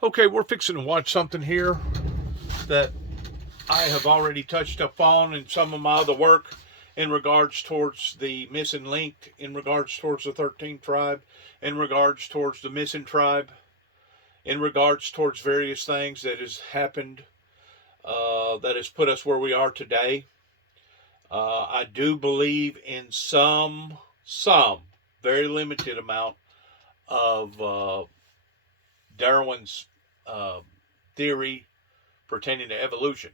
Okay, we're fixing to watch something here that I have already touched upon in some of my other work in regards towards the missing link, in regards towards the 13th tribe, in regards towards the missing tribe, in regards towards various things that has happened that has put us where we are today. I do believe in some very limited amount of Darwin's theory pertaining to evolution.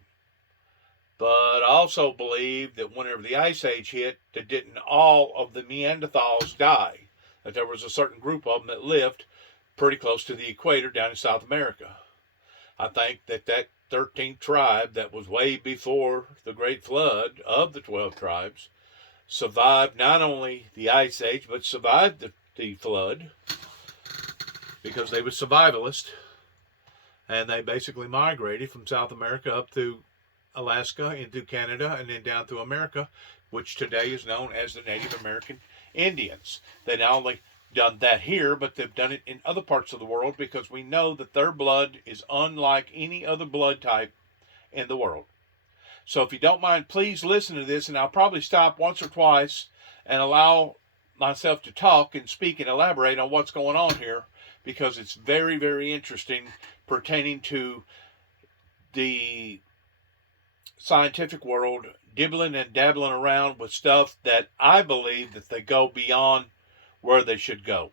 But I also believe that whenever the Ice Age hit, that didn't all of the Neanderthals die. That there was a certain group of them that lived pretty close to the equator down in South America. I think that 13th tribe that was way before the Great Flood of the 12 tribes survived not only the Ice Age, but survived the flood because they were survivalists. And they basically migrated from South America up through Alaska, into Canada, and then down through America, which today is known as the Native American Indians. They not only done that here, but they've done it in other parts of the world because we know that their blood is unlike any other blood type in the world. So if you don't mind, please listen to this, and I'll probably stop once or twice and allow myself to talk and speak and elaborate on what's going on here because it's very, very interesting pertaining to the scientific world dibbling and dabbling around with stuff that I believe that they go beyond where they should go.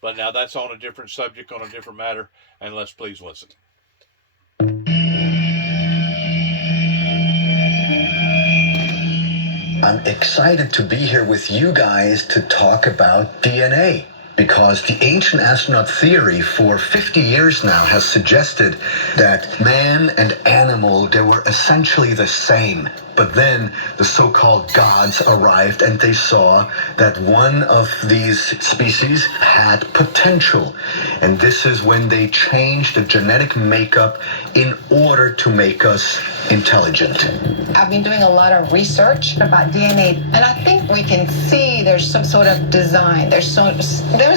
But now that's on a different subject, on a different matter, and let's please listen. I'm excited to be here with you guys to talk about DNA. Because the ancient astronaut theory for 50 years now has suggested that man and animal, they were essentially the same. But then the so-called gods arrived and they saw that one of these species had potential. And this is when they changed the genetic makeup in order to make us intelligent. I've been doing a lot of research about DNA, and I think we can see there's some sort of design. There's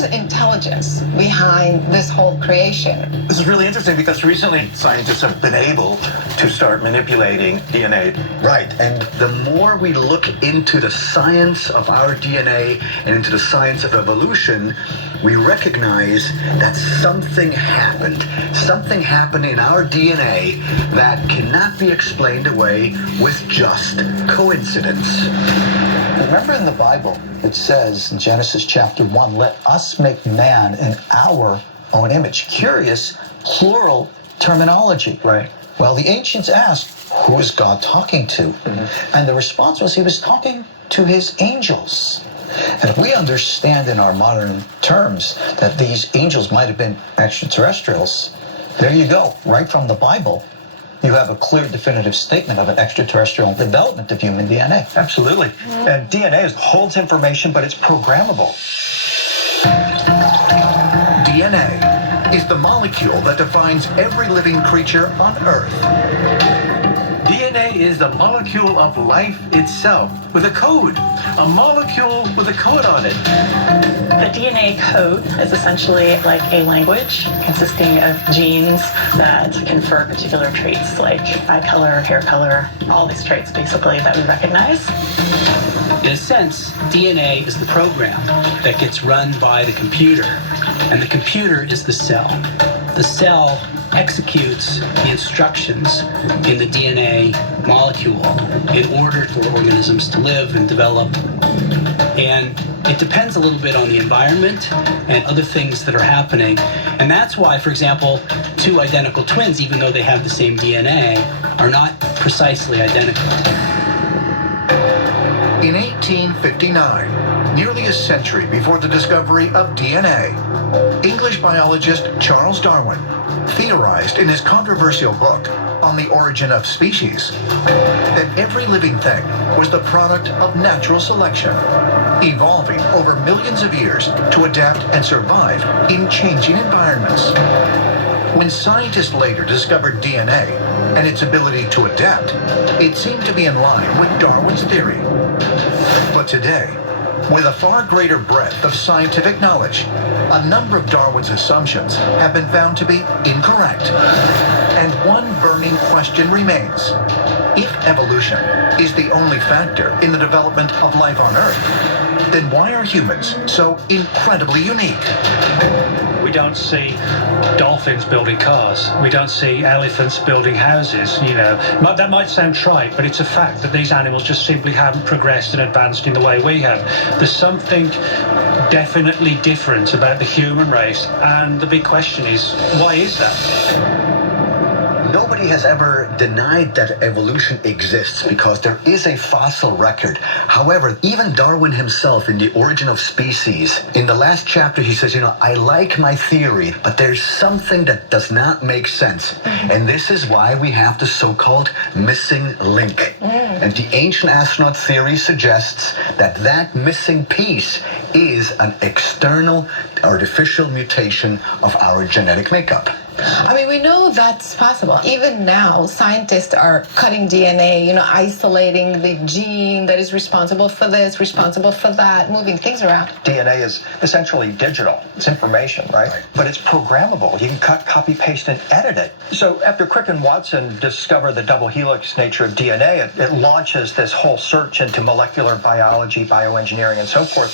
intelligence behind this whole creation. This is really interesting because recently scientists have been able to start manipulating DNA. Right, and the more we look into the science of our DNA and into the science of evolution, we recognize that something happened. Something happened in our DNA that cannot be explained away with just coincidence. Remember in the Bible, it says in Genesis chapter 1, let us make man in our own image. Curious, plural terminology. Right. Well, the ancients asked, who is God talking to? Mm-hmm. And the response was he was talking to his angels. And if we understand in our modern terms that these angels might have been extraterrestrials, there you go, right from the Bible. You have a clear, definitive statement of an extraterrestrial development of human DNA. Absolutely. And DNA holds information, but it's programmable. DNA is the molecule that defines every living creature on Earth. DNA is the molecule of life itself, with a code. A molecule with a code on it. The DNA code is essentially like a language consisting of genes that confer particular traits like eye color, hair color, all these traits basically that we recognize. In a sense, DNA is the program that gets run by the computer, and the computer is the cell. The cell executes the instructions in the DNA molecule in order for organisms to live and develop. And it depends a little bit on the environment and other things that are happening. And that's why, for example, two identical twins, even though they have the same DNA, are not precisely identical. In 1859, nearly a century before the discovery of DNA, English biologist Charles Darwin theorized in his controversial book On the Origin of Species that every living thing was the product of natural selection, evolving over millions of years to adapt and survive in changing environments. When scientists later discovered DNA and its ability to adapt, it seemed to be in line with Darwin's theory. But today, with a far greater breadth of scientific knowledge, a number of Darwin's assumptions have been found to be incorrect. And one burning question remains. If evolution is the only factor in the development of life on Earth, then why are humans so incredibly unique? We don't see dolphins building cars. We don't see elephants building houses, you know. That might sound trite, but it's a fact that these animals just simply haven't progressed and advanced in the way we have. There's something definitely different about the human race, and the big question is, why is that? Nobody has ever denied that evolution exists because there is a fossil record. However, even Darwin himself in The Origin of Species, in the last chapter, he says, I like my theory, but there's something that does not make sense. And this is why we have the so-called missing link. And the ancient astronaut theory suggests that that missing piece is an external artificial mutation of our genetic makeup. I mean, we know that's possible. Even now, scientists are cutting DNA, isolating the gene that is responsible for this, responsible for that, moving things around. DNA is essentially digital. It's information, right? But it's programmable. You can cut, copy, paste, and edit it. So after Crick and Watson discovered the double helix nature of DNA, it launches this whole search into molecular biology, bioengineering, and so forth.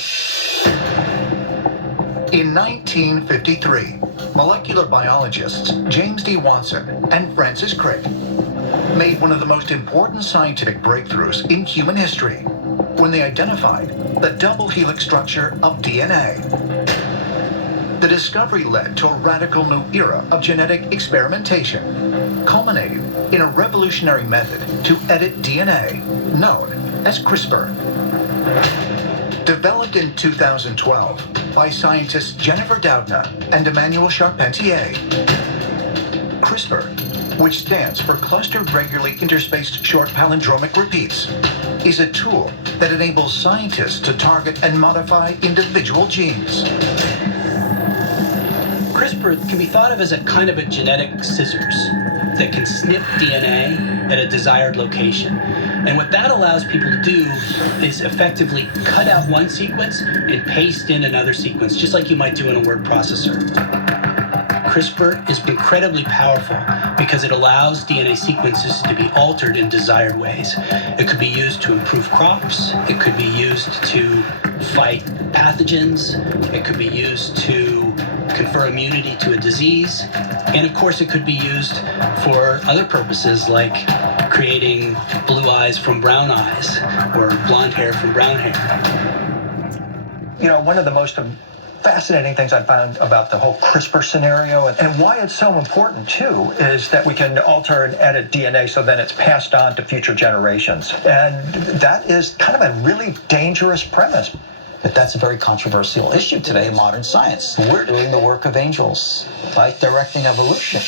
In 1953, molecular biologists James D. Watson and Francis Crick made one of the most important scientific breakthroughs in human history when they identified the double helix structure of DNA. The discovery led to a radical new era of genetic experimentation, culminating in a revolutionary method to edit DNA known as Crispr. Developed in 2012 by scientists Jennifer Doudna and Emmanuel Charpentier. CRISPR, which stands for Clustered Regularly Interspaced Short Palindromic Repeats, is a tool that enables scientists to target and modify individual genes. CRISPR can be thought of as a kind of a genetic scissors that can snip DNA at a desired location. And what that allows people to do is effectively cut out one sequence and paste in another sequence, just like you might do in a word processor. CRISPR is incredibly powerful because it allows DNA sequences to be altered in desired ways. It could be used to improve crops. It could be used to fight pathogens. It could be used to confer immunity to a disease. And of course, it could be used for other purposes like creating blue eyes from brown eyes or blonde hair from brown hair. One of the most fascinating things I found about the whole CRISPR scenario and why it's so important too is that we can alter and edit DNA so then it's passed on to future generations. And that is kind of a really dangerous premise. But that's a very controversial issue today in modern science. We're doing the work of angels by directing evolution.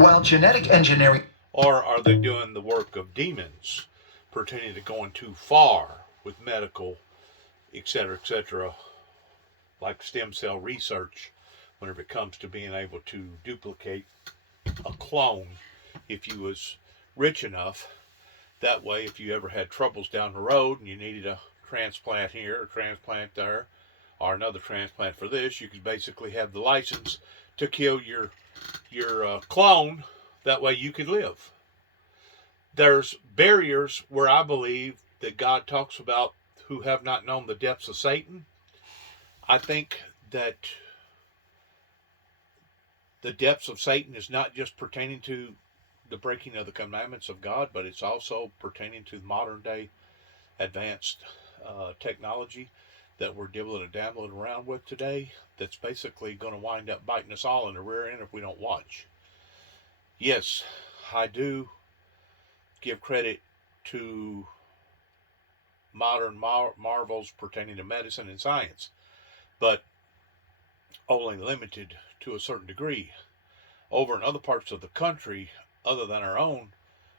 While genetic engineering... Or are they doing the work of demons pertaining to going too far with medical, etc., like stem cell research, whenever it comes to being able to duplicate a clone if you was rich enough? That way, if you ever had troubles down the road and you needed a transplant here or transplant there or another transplant for this, you could basically have the license to kill your clone. That way you could live. There's barriers where I believe that God talks about who have not known the depths of Satan. I think that the depths of Satan is not just pertaining to the breaking of the commandments of God, but it's also pertaining to modern day advanced technology that we're able to download around with today, that's basically going to wind up biting us all in the rear end if we don't watch. Yes, I do give credit to modern marvels pertaining to medicine and science, but only limited to a certain degree. Over in other parts of the country, other than our own,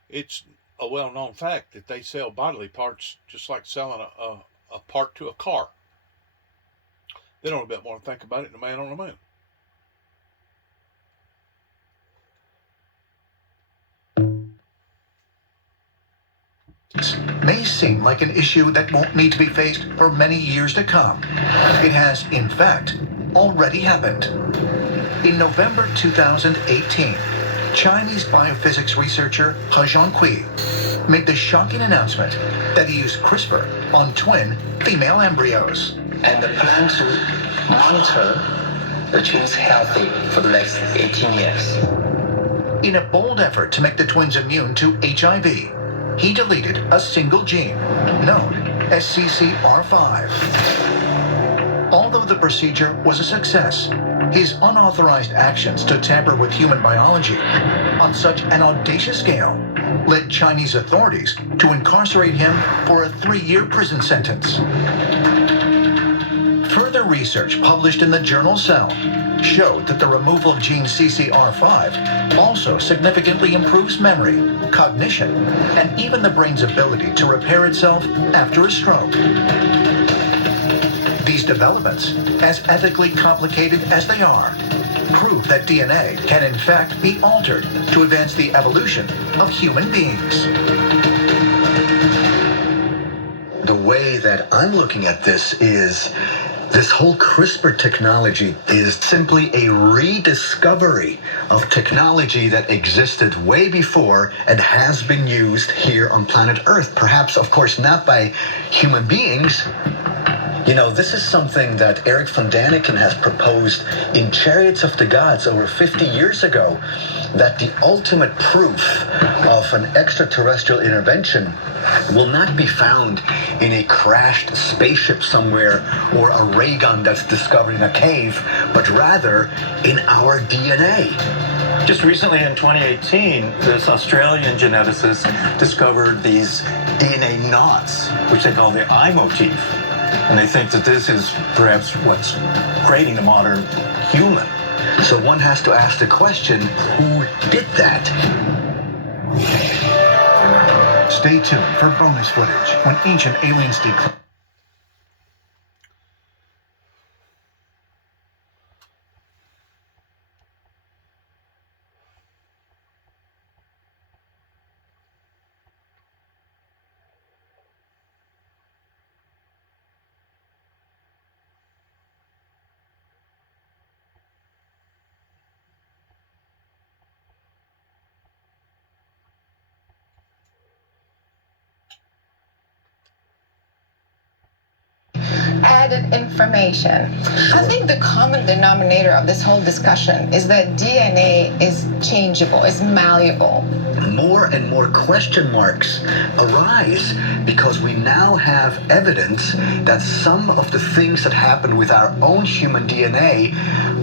it's a well-known fact that they sell bodily parts just like selling a part to a car. They don't a bit more think about it than a man on the moon. may seem like an issue that won't need to be faced for many years to come. It has, in fact, already happened. In November 2018, Chinese biophysics researcher He Jiankui made the shocking announcement that he used CRISPR on twin female embryos. And plan to monitor the twins healthy for the next 18 years. In a bold effort to make the twins immune to HIV, he deleted a single gene, known as CCR5. Although the procedure was a success, his unauthorized actions to tamper with human biology on such an audacious scale led Chinese authorities to incarcerate him for a 3-year prison sentence. Further research published in the journal Cell showed that the removal of gene CCR5 also significantly improves memory, cognition, and even the brain's ability to repair itself after a stroke. These developments, as ethically complicated as they are, prove that DNA can in fact be altered to advance the evolution of human beings. The way that I'm looking at this is this whole CRISPR technology is simply a rediscovery of technology that existed way before and has been used here on planet Earth. Perhaps, of course, not by human beings. You know, this is something that Eric von Daniken has proposed in Chariots of the Gods over 50 years ago, that the ultimate proof of an extraterrestrial intervention will not be found in a crashed spaceship somewhere or a ray gun that's discovered in a cave, but rather in our DNA. Just recently in 2018, this Australian geneticist discovered these DNA knots, which they call the eye motif. And they think that this is perhaps what's creating the modern human. So one has to ask the question, who did that? Stay tuned for bonus footage when ancient aliens declare. Added information. I think the common denominator of this whole discussion is that DNA is changeable, is malleable. More and more question marks arise because we now have evidence that some of the things that happen with our own human DNA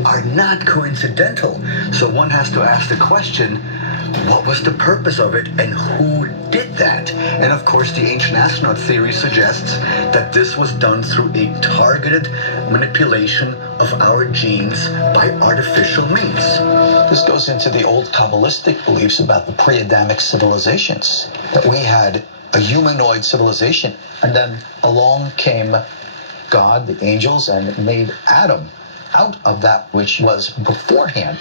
are not coincidental. So one has to ask the question, what was the purpose of it and who did that? And of course, the ancient astronaut theory suggests that this was done through a targeted manipulation of our genes by artificial means. This goes into the old Kabbalistic beliefs about the pre-Adamic civilizations, that we had a humanoid civilization, and then along came God, the angels, and made Adam out of that which was beforehand.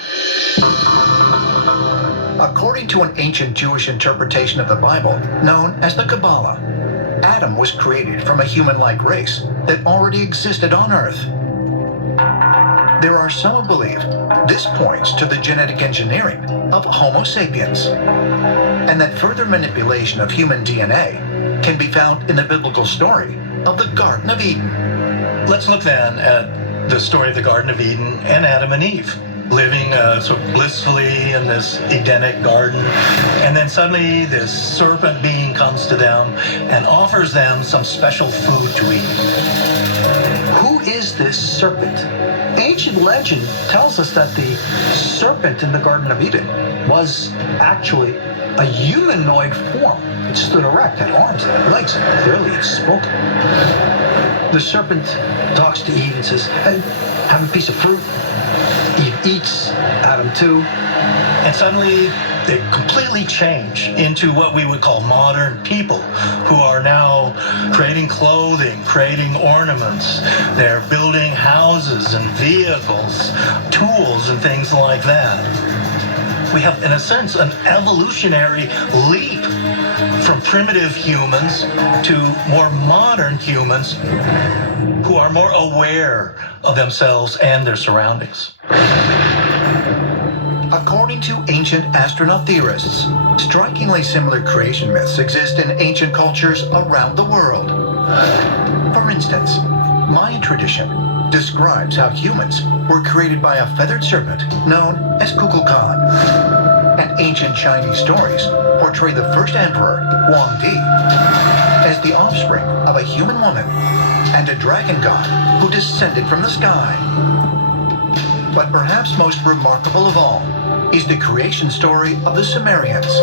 According to an ancient Jewish interpretation of the Bible, known as the Kabbalah, Adam was created from a human-like race that already existed on Earth. There are some who believe this points to the genetic engineering of Homo sapiens, and that further manipulation of human DNA can be found in the biblical story of the Garden of Eden. Let's look then at the story of the Garden of Eden and Adam and Eve, living sort of blissfully in this Edenic garden. And then suddenly this serpent being comes to them and offers them some special food to eat. Who is this serpent? Ancient legend tells us that the serpent in the Garden of Eden was actually a humanoid form. It stood erect, had arms, had legs, clearly it spoke. The serpent talks to Eve and says, hey, have a piece of fruit. Eve eats, Adam too, and suddenly they completely change into what we would call modern people who are now creating clothing, creating ornaments. They're building houses and vehicles, tools and things like that. We have, in a sense, an evolutionary leap from primitive humans to more modern humans who are more aware of themselves and their surroundings. According to ancient astronaut theorists, strikingly similar creation myths exist in ancient cultures around the world. For instance, Mayan tradition describes how humans were created by a feathered serpent known as Kukulkan. And ancient Chinese stories portray the first emperor, Wang Di, as the offspring of a human woman and a dragon god who descended from the sky. But perhaps most remarkable of all is the creation story of the Sumerians,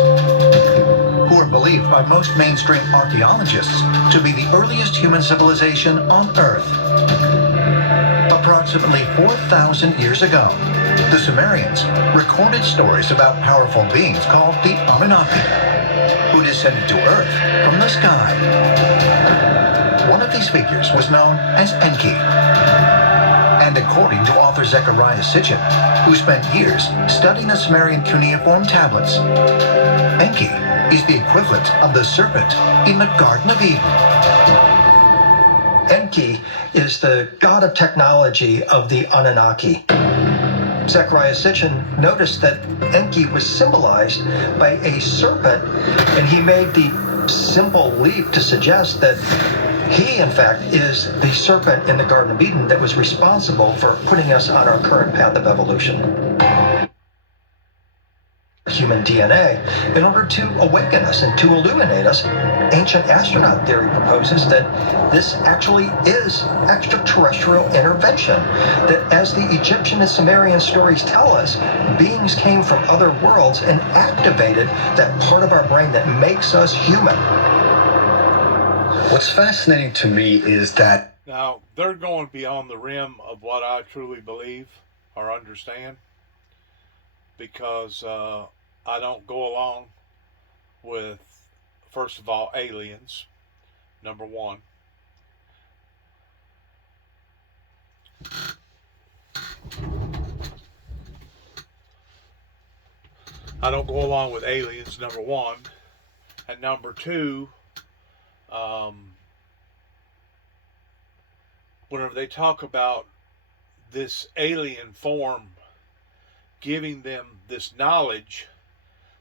who are believed by most mainstream archaeologists to be the earliest human civilization on Earth. Approximately 4,000 years ago, the Sumerians recorded stories about powerful beings called the Anunnaki, who descended to Earth from the sky. One of these figures was known as Enki. And according to author Zecharia Sitchin, who spent years studying the Sumerian cuneiform tablets, Enki is the equivalent of the serpent in the Garden of Eden. Enki is the god of technology of the Anunnaki. Zecharia Sitchin noticed that Enki was symbolized by a serpent, and he made the simple leap to suggest that he, in fact, is the serpent in the Garden of Eden that was responsible for putting us on our current path of evolution. Human DNA, in order to awaken us and to illuminate us, ancient astronaut theory proposes that this actually is extraterrestrial intervention. That as the Egyptian and Sumerian stories tell us, beings came from other worlds and activated that part of our brain that makes us human. What's fascinating to me is that now they're going beyond the rim of what I truly believe or understand, because I don't go along with, first of all, aliens, number one. I don't go along with aliens, number one. And number two, whenever they talk about this alien form giving them this knowledge,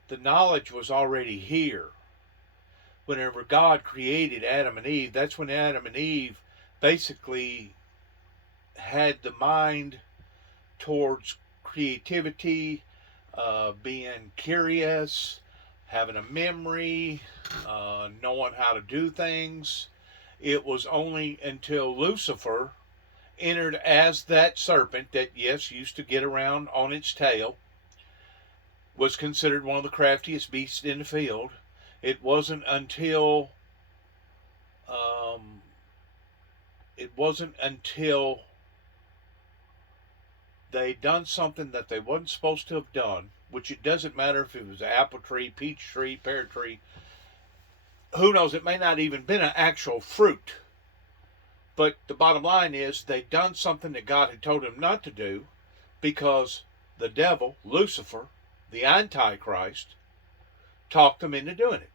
the knowledge was already here. Whenever God created Adam and Eve, that's when Adam and Eve basically had the mind towards creativity, being curious, having a memory, knowing how to do things. It was only until Lucifer entered as that serpent that, yes, used to get around on its tail, was considered one of the craftiest beasts in the field. It wasn't until they done something that they wasn't supposed to have done, which it doesn't matter if it was an apple tree, peach tree, pear tree. Who knows? It may not even been an actual fruit. But the bottom line is they done something that God had told them not to do, because the devil, Lucifer, the Antichrist, talked them into doing it.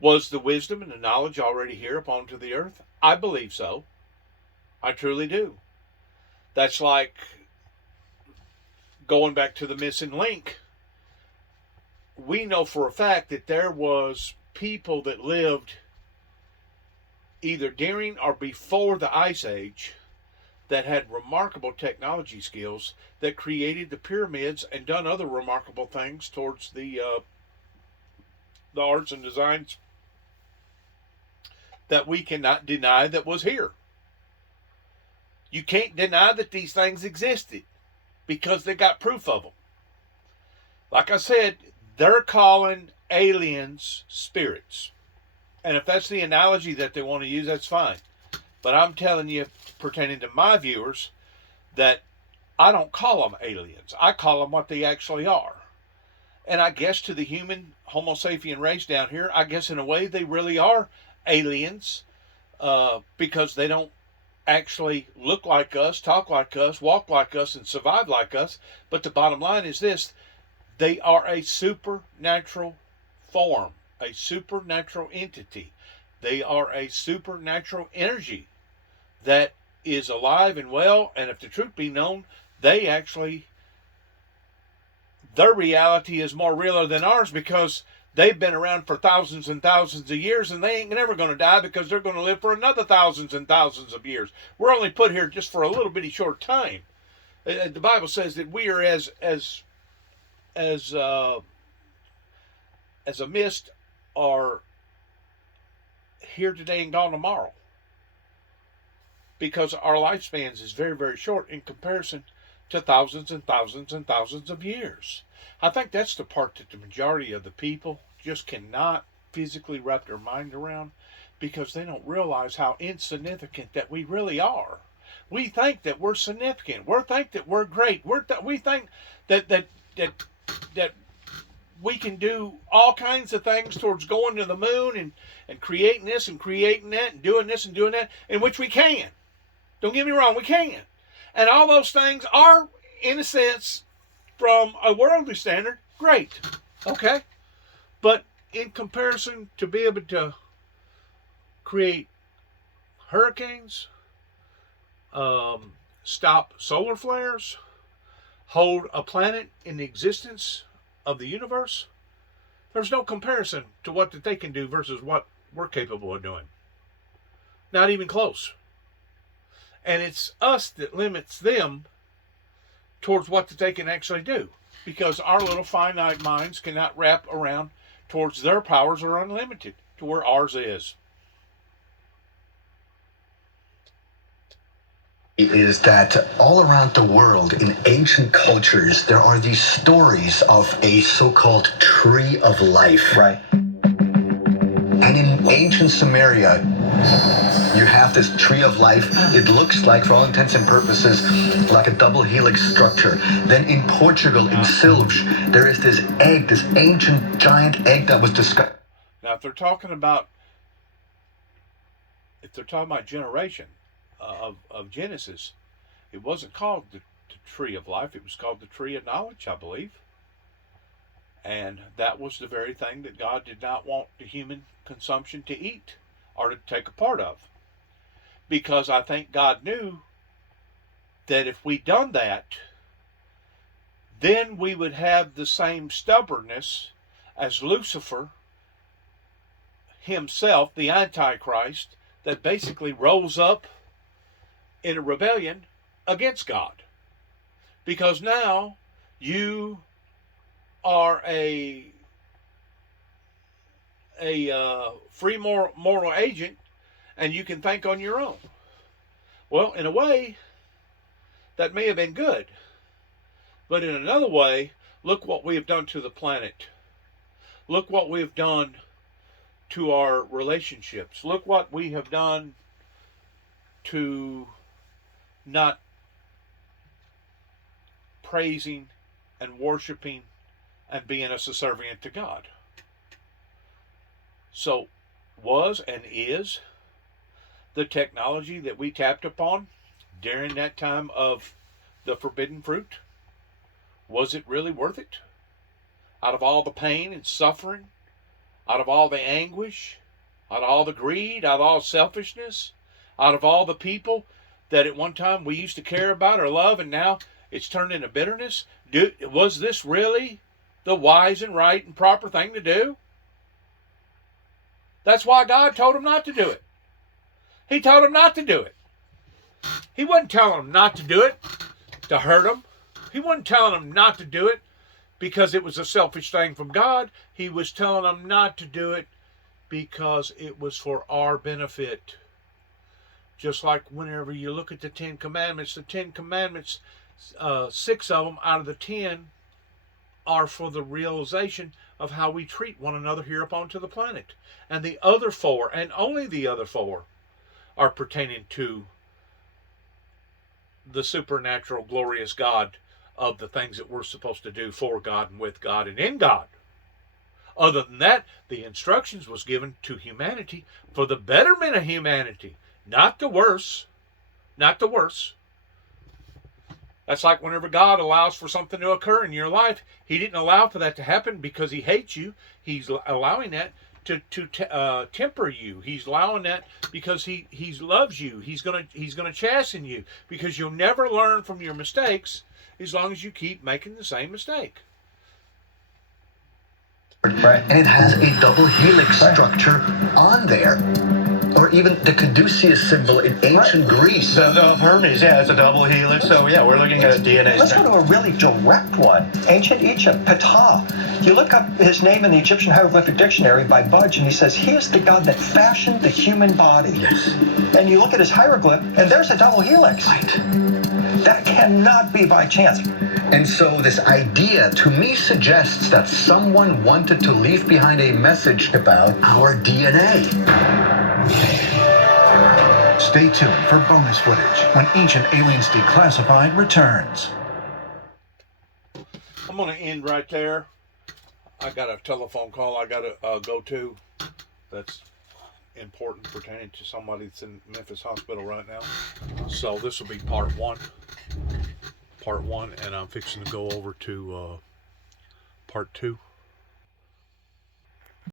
Was the wisdom and the knowledge already here upon to the earth? I believe so. I truly do. That's like going back to the missing link. We know for a fact that there was people that lived either during or before the Ice Age that had remarkable technology skills that created the pyramids and done other remarkable things towards the arts and designs that we cannot deny that was here. You can't deny that these things existed because they got proof of them. Like I said, they're calling aliens spirits. And if that's the analogy that they want to use, that's fine. But I'm telling you, pertaining to my viewers, that I don't call them aliens. I call them what they actually are. And I guess to the human Homo sapien race down here, I guess in a way they really are aliens, because they don't actually look like us, talk like us, walk like us, and survive like us. But the bottom line is this: they are a supernatural form, a supernatural entity. They are a supernatural energy that is alive and well, and if the truth be known, their reality is more realer than ours, because they've been around for thousands and thousands of years, and they ain't never going to die, because they're going to live for another thousands and thousands of years. We're only put here just for a little bitty short time. The Bible says that we are as a mist, are here today and gone tomorrow, because our lifespans is very, very short in comparison to thousands and thousands and thousands of years. I think that's the part that the majority of the people just cannot physically wrap their mind around, because they don't realize how insignificant that we really are. We think that we're significant. We think that we're great. We think that we can do all kinds of things towards going to the moon and creating this and creating that and doing this and doing that, in which we can. Don't get me wrong, we can. And all those things are, in a sense, from a worldly standard, great. Okay? But in comparison to be able to create hurricanes, stop solar flares, hold a planet in the existence of the universe, there's no comparison to what that they can do versus what we're capable of doing. Not even close. And it's us that limits them towards what that they can actually do, because our little finite minds cannot wrap around towards their powers are unlimited to where ours is. Is that all around the world in ancient cultures there are these stories of a so-called tree of life. Right. And in ancient Sumeria, you have this tree of life. It looks like, for all intents and purposes, like a double helix structure. Then in Portugal, in Silves, there is this egg, this ancient giant egg that was discovered. Now, if they're talking about generation of Genesis, it wasn't called the tree of life. It was called the tree of knowledge, I believe. And that was the very thing that God did not want the human consumption to eat or to take a part of. Because I think God knew that if we done that, then we would have the same stubbornness as Lucifer himself, the Antichrist, that basically rose up in a rebellion against God. Because now you are a free moral agent, and you can think on your own. Well, in a way, that may have been good. But in another way, look what we have done to the planet. Look what we have done to our relationships. Look what we have done to not praising and worshiping and being a subservient to God. So, was and is the technology that we tapped upon during that time of the forbidden fruit, was it really worth it? Out of all the pain and suffering, out of all the anguish, out of all the greed, out of all selfishness, out of all the people that at one time we used to care about or love, and now it's turned into bitterness, was this really the wise and right and proper thing to do? That's why God told him not to do it. He told him not to do it. He wasn't telling him not to do it to hurt him. He wasn't telling him not to do it because it was a selfish thing from God. He was telling him not to do it because it was for our benefit. Just like whenever you look at the 10 Commandments, the 10 Commandments, 6 of them out of the 10 are for the realization of how we treat one another here upon to the planet. And the other 4, and only the other 4, are pertaining to the supernatural, glorious God of the things that we're supposed to do for God and with God and in God. Other than that, the instructions was given to humanity for the betterment of humanity, not the worse. Not the worse. That's like whenever God allows for something to occur in your life, he didn't allow for that to happen because he hates you. He's allowing that to temper you. He's allowing that because he loves you. He's gonna chasten you, because you'll never learn from your mistakes as long as you keep making the same mistake. Right. And it has a double helix structure on there. Or even the caduceus symbol in ancient Greece. The of Hermes, yeah, it's a double helix. So yeah, we're looking at a DNA. Let's go to a really direct one. Ancient Egypt, Ptah. You look up his name in the Egyptian hieroglyphic dictionary by Budge, and he says he is the god that fashioned the human body. Yes. And you look at his hieroglyph, and there's a double helix. Right. That cannot be by chance. And so this idea to me suggests that someone wanted to leave behind a message about our DNA. Stay tuned for bonus footage when Ancient Aliens Declassified returns. I'm going to end right there. I got a telephone call I got to go to that's important, pertaining to somebody that's in Memphis Hospital right now. So this will be part one, and I'm fixing to go over to part two.